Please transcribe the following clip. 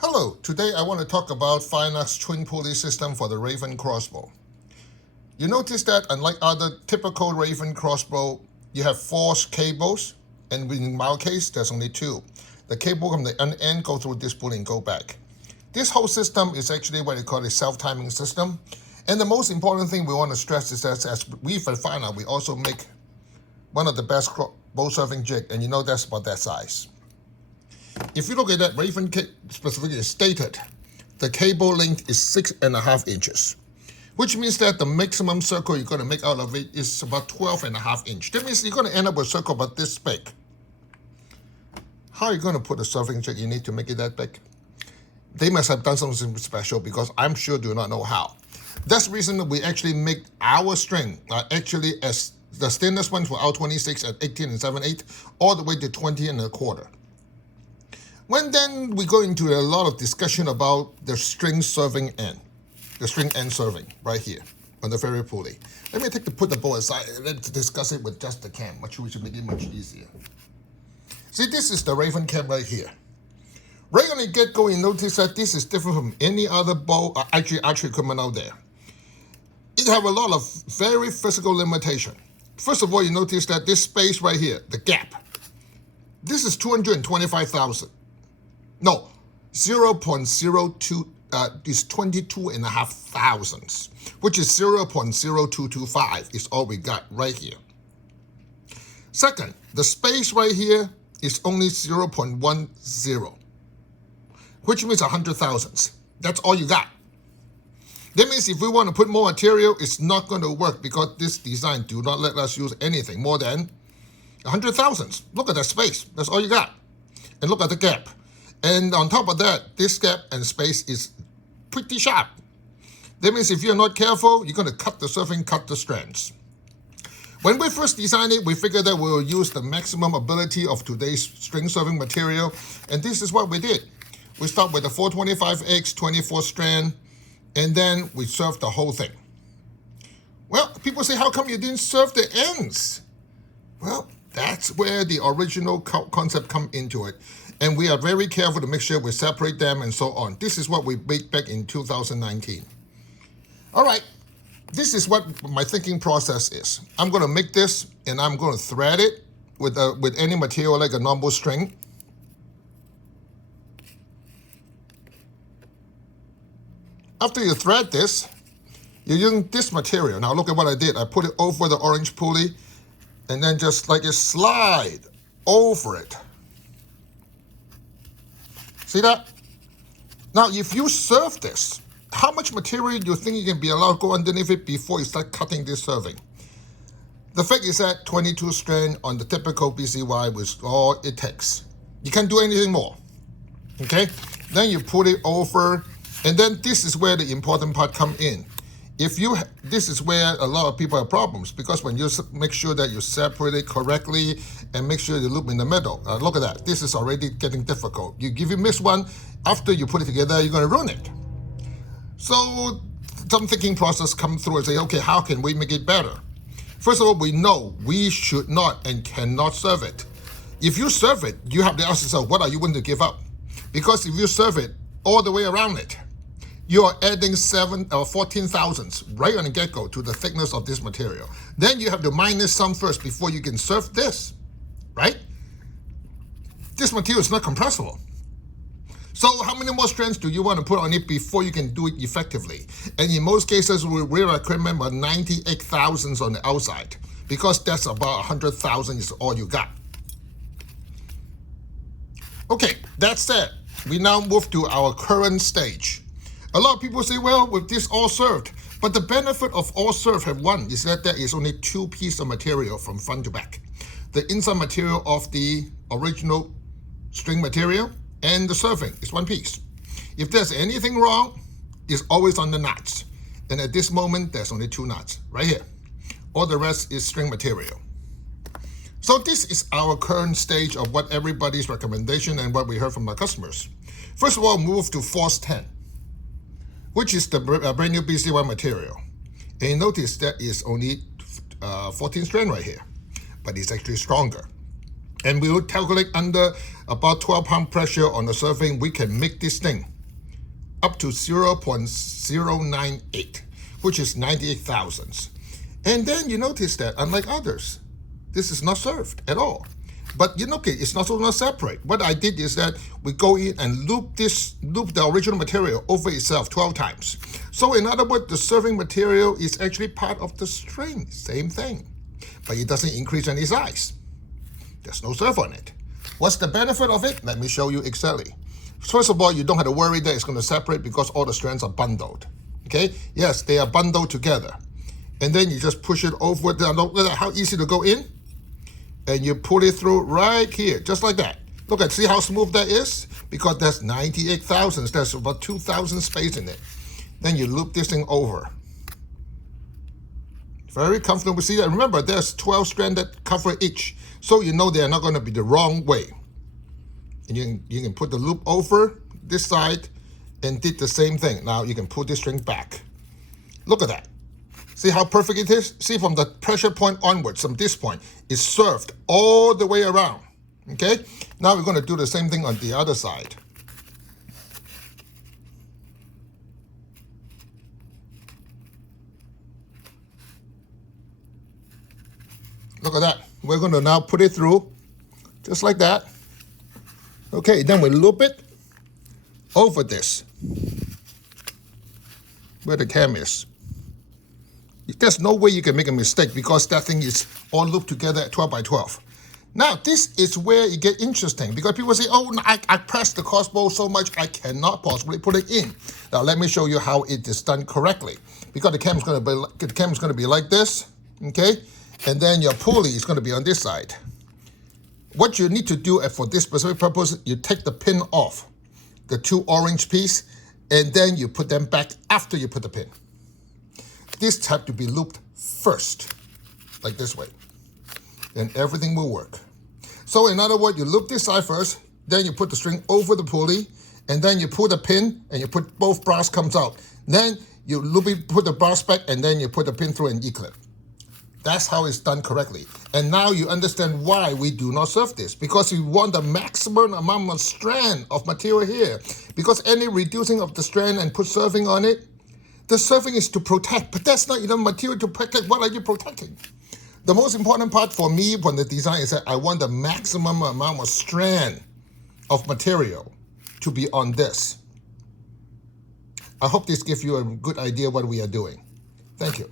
Hello, today I want to talk about Finax twin pulley system for the Ravin crossbow. You notice that unlike other typical Ravin crossbow, you have four cables, and in our case, there's only two. The cable from the end go through this pulley and go back. This whole system is actually what they call a self-timing system. And the most important thing we want to stress is that as we at Finax, we also make one of the best bow serving jig, and you know that's about that size. If you look at that, Ravin kit specifically stated the cable length is 6.5 inches, which means that the maximum circle you're going to make out of it is about 12.5 inches. That means you're going to end up with a circle about this big. How are you going to put a serving jig you need to make it that big? They must have done something special because I'm sure do not know how. That's the reason that we actually make our string actually as the thinnest one for our 26 at 18 and 7/8 all the way to 20 and a quarter. When then we go into a lot of discussion about the string serving end, the string end serving right here on the ferry pulley. Let me put the bow aside and let's discuss it with just the cam, which we should make it much easier. See, this is the Ravin cam right here. Right on the get-go, you notice that this is different from any other bow, archery equipment out there. It have a lot of very physical limitation. First of all, you notice that this space right here, the gap, this is 225,000. No, 0.02 is 22.5 thousandths, which is 0.0225 is all we got right here. Second, the space right here is only 0.10, which means 100 thousandths. That's all you got. That means if we want to put more material, it's not going to work because this design do not let us use anything more than 100 thousandths. Look at that space. That's all you got. And look at the gap. And on top of that, this gap and space is pretty sharp. That means if you're not careful, you're going to cut the strands. When we first designed it, we figured that we'll use the maximum ability of today's string serving material. And this is what we did. We start with the 425X 24 strand, and then we serve the whole thing. Well, people say, how come you didn't serve the ends? Well, that's where the original concept come into it. And we are very careful to make sure we separate them and so on. This is what we made back in 2019. All right, this is what my thinking process is. I'm going to make this and I'm going to thread it with any material like a normal string. After you thread this, you're using this material. Now look at what I did. I put it over the orange pulley and then just like a slide over it. See that? Now, if you serve this, how much material do you think you can be allowed to go underneath it before you start cutting this serving? The fact is that 22 strand on the typical BCY was all it takes. You can't do anything more. Okay? Then you put it over, and then this is where the important part come in. This is where a lot of people have problems because when you make sure that you separate it correctly and make sure you loop in the middle. Look at that. This is already getting difficult. If you miss one, after you put it together, you're going to ruin it. So some thinking process come through and say, okay, how can we make it better? First of all, we know we should not and cannot serve it. If you serve it, you have to ask yourself, what are you willing to give up? Because if you serve it all the way around it, you are adding 14 thousandths right on the get-go to the thickness of this material. Then you have to minus some first before you can serve this, right? This material is not compressible. So how many more strands do you want to put on it before you can do it effectively? And in most cases, we recommend about 98 thousandths on the outside because that's about 100 thousand is all you got. Okay, that's it. We now move to our current stage. A lot of people say, well, with this all served, but the benefit of all served have one is that there is only two pieces of material from front to back. The inside material of the original string material and the serving is one piece. If there's anything wrong, it's always on the nuts. And at this moment, there's only two nuts right here. All the rest is string material. So this is our current stage of what everybody's recommendation and what we heard from our customers. First of all, move to Force 10. Which is the brand new BCY material. And you notice that is only 14 strand right here, but it's actually stronger. And we will calculate under about 12-pound pressure on the serving, we can make this thing up to 0.098, which is 98 thousandths. And then you notice that, unlike others, this is not served at all. But okay, it's also not separate. What I did is that we go in and loop the original material over itself 12 times. So in other words, the serving material is actually part of the string, same thing. But it doesn't increase any size. There's no serve on it. What's the benefit of it? Let me show you exactly. First of all, you don't have to worry that it's going to separate because all the strands are bundled. Okay? Yes, they are bundled together. And then you just push it over. Look at how easy to go in. And you pull it through right here, just like that. Look at, see how smooth that is? Because there's 98 thousandths. There's about 2,000 space in it. Then you loop this thing over. Very comfortable. See that? Remember, there's 12 strands that cover each. So you know they're not going to be the wrong way. And you can put the loop over this side and did the same thing. Now you can pull this string back. Look at that. See how perfect it is? See, from the pressure point onwards, from this point, it's served all the way around. Okay? Now we're going to do the same thing on the other side. Look at that. We're going to now put it through, just like that. Okay, then we loop it over this, where the cam is. There's no way you can make a mistake because that thing is all looped together at 12 by 12. Now, this is where it gets interesting because people say, oh, I pressed the crossbow so much I cannot possibly put it in. Now, let me show you how it is done correctly. Because the cam is going to be like this, okay? And then your pulley is going to be on this side. What you need to do for this specific purpose, you take the pin off, the two orange pieces, and then you put them back after you put the pin. This have to be looped first, like this way. Then everything will work. So in other words, you loop this side first, then you put the string over the pulley, and then you pull the pin, and you put both brass comes out. Then you loop it, put the brass back, and then you put the pin through and E-clip. That's how it's done correctly. And now you understand why we do not serve this. Because we want the maximum amount of strand of material here. Because any reducing of the strand and put serving on it, the serving is to protect, but that's not enough material to protect. What are you protecting? The most important part for me when the design is that I want the maximum amount of strand of material to be on this. I hope this gives you a good idea what we are doing. Thank you.